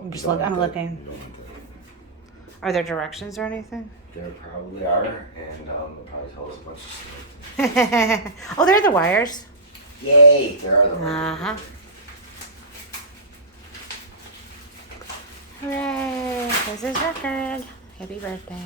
No, I'm looking. You don't want that. Are there directions or anything? There probably are, and they'll probably tell us a bunch of stuff. Oh, there are the wires. Yay! There are the Uh-huh. Hooray! This is record. Happy birthday.